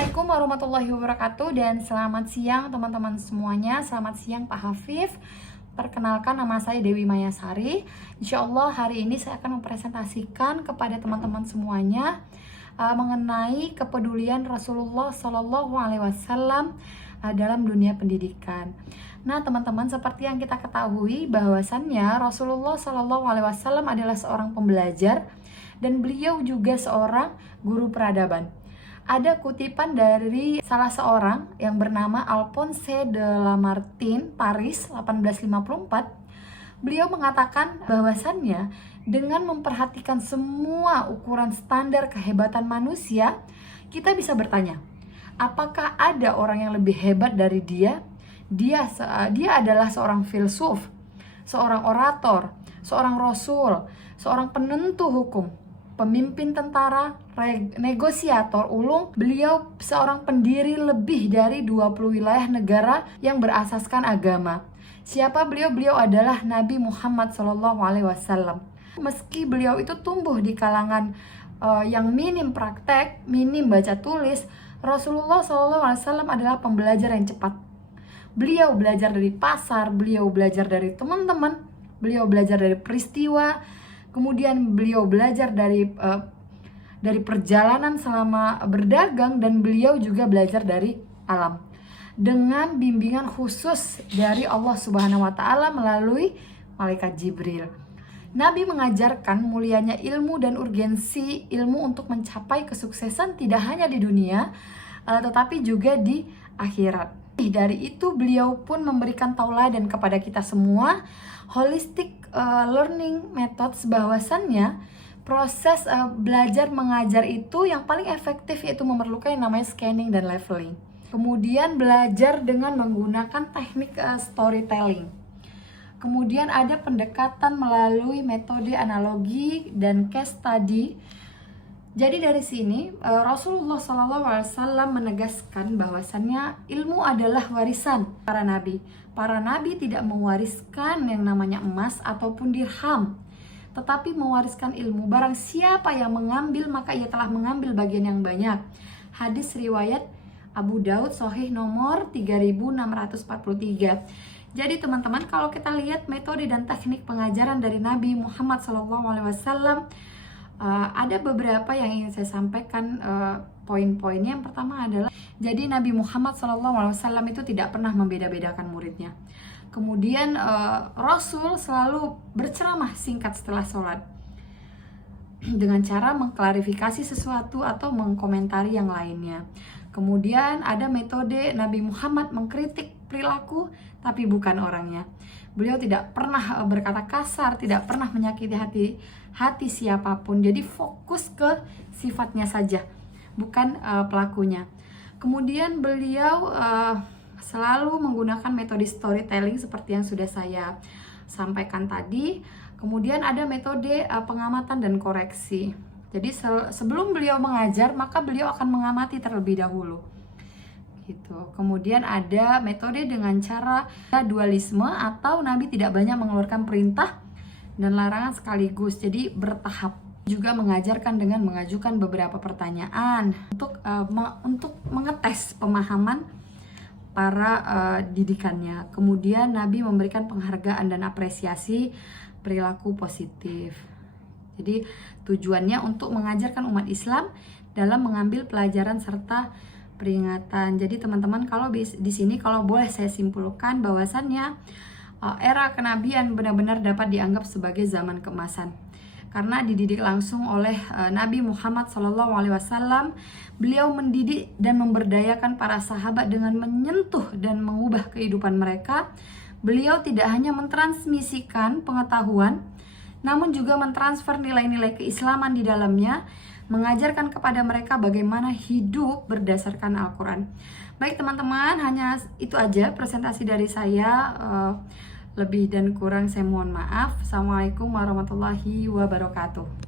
Assalamualaikum warahmatullahi wabarakatuh dan selamat siang teman-teman semuanya. Selamat siang Pak Hafif. Perkenalkan, nama saya Dewi Mayasari. Insya Allah hari ini saya akan mempresentasikan kepada teman-teman semuanya mengenai kepedulian Rasulullah Shallallahu Alaihi Wasallam dalam dunia pendidikan. Nah teman-teman, seperti yang kita ketahui bahwasannya Rasulullah Shallallahu Alaihi Wasallam adalah seorang pembelajar dan beliau juga seorang guru peradaban. Ada kutipan dari salah seorang yang bernama Alphonse de Lamartine, Paris 1854. Beliau mengatakan bahwasannya dengan memperhatikan semua ukuran standar kehebatan manusia, kita bisa bertanya, apakah ada orang yang lebih hebat dari dia? Dia adalah seorang filsuf, seorang orator, seorang rasul, seorang penentu hukum, pemimpin tentara, negosiator ulung. Beliau seorang pendiri lebih dari 20 wilayah negara yang berasaskan agama. Siapa beliau? Beliau adalah Nabi Muhammad SAW. Meski beliau itu tumbuh di kalangan yang minim praktek, minim baca tulis, Rasulullah SAW adalah pembelajar yang cepat. Beliau belajar dari pasar, beliau belajar dari teman-teman, beliau belajar dari peristiwa, kemudian beliau belajar dari perjalanan selama berdagang, dan beliau juga belajar dari alam dengan bimbingan khusus dari Allah Subhanahu wa Ta'ala melalui malaikat Jibril. Nabi mengajarkan mulianya ilmu dan urgensi ilmu untuk mencapai kesuksesan tidak hanya di dunia tetapi juga di akhirat. Dari itu beliau pun memberikan tauladan kepada kita semua, holistic learning methods, bahwasannya proses belajar mengajar itu yang paling efektif yaitu memerlukan yang namanya scanning dan leveling. Kemudian belajar dengan menggunakan teknik storytelling. Kemudian ada pendekatan melalui metode analogi dan case study. Jadi dari sini Rasulullah SAW menegaskan bahwasannya ilmu adalah warisan para nabi. Para nabi tidak mewariskan yang namanya emas ataupun dirham, tetapi mewariskan ilmu. Barang siapa yang mengambil, maka ia telah mengambil bagian yang banyak. Hadis riwayat Abu Daud Sahih nomor 3643. Jadi teman-teman, kalau kita lihat metode dan teknik pengajaran dari Nabi Muhammad SAW, ada beberapa yang ingin saya sampaikan poin-poinnya. Yang pertama adalah, jadi Nabi Muhammad SAW itu tidak pernah membeda-bedakan muridnya. Kemudian Rasul selalu berceramah singkat setelah sholat dengan cara mengklarifikasi sesuatu atau mengkomentari yang lainnya. Kemudian ada metode Nabi Muhammad mengkritik perilaku tapi bukan orangnya. Beliau tidak pernah berkata kasar, tidak pernah menyakiti hati siapapun. Jadi fokus ke sifatnya saja, bukan pelakunya. Kemudian beliau selalu menggunakan metode storytelling seperti yang sudah saya sampaikan tadi. Kemudian ada metode pengamatan dan koreksi. Jadi sebelum beliau mengajar, maka beliau akan mengamati terlebih dahulu. Gitu. Kemudian ada metode dengan cara dualisme, atau Nabi tidak banyak mengeluarkan perintah dan larangan sekaligus, jadi bertahap. Juga mengajarkan dengan mengajukan beberapa pertanyaan untuk mengetes pemahaman para didikannya. Kemudian Nabi memberikan penghargaan dan apresiasi perilaku positif. Jadi tujuannya untuk mengajarkan umat Islam dalam mengambil pelajaran serta peringatan. Jadi teman-teman, kalau di sini kalau boleh saya simpulkan bahwasannya era kenabian benar-benar dapat dianggap sebagai zaman keemasan, karena dididik langsung oleh Nabi Muhammad SAW. Beliau mendidik dan memberdayakan para sahabat dengan menyentuh dan mengubah kehidupan mereka. Beliau tidak hanya mentransmisikan pengetahuan, namun juga mentransfer nilai-nilai keislaman di dalamnya, mengajarkan kepada mereka bagaimana hidup berdasarkan Al-Quran. Baik teman-teman, hanya itu aja presentasi dari saya. Lebih dan kurang saya mohon maaf. Assalamualaikum warahmatullahi wabarakatuh.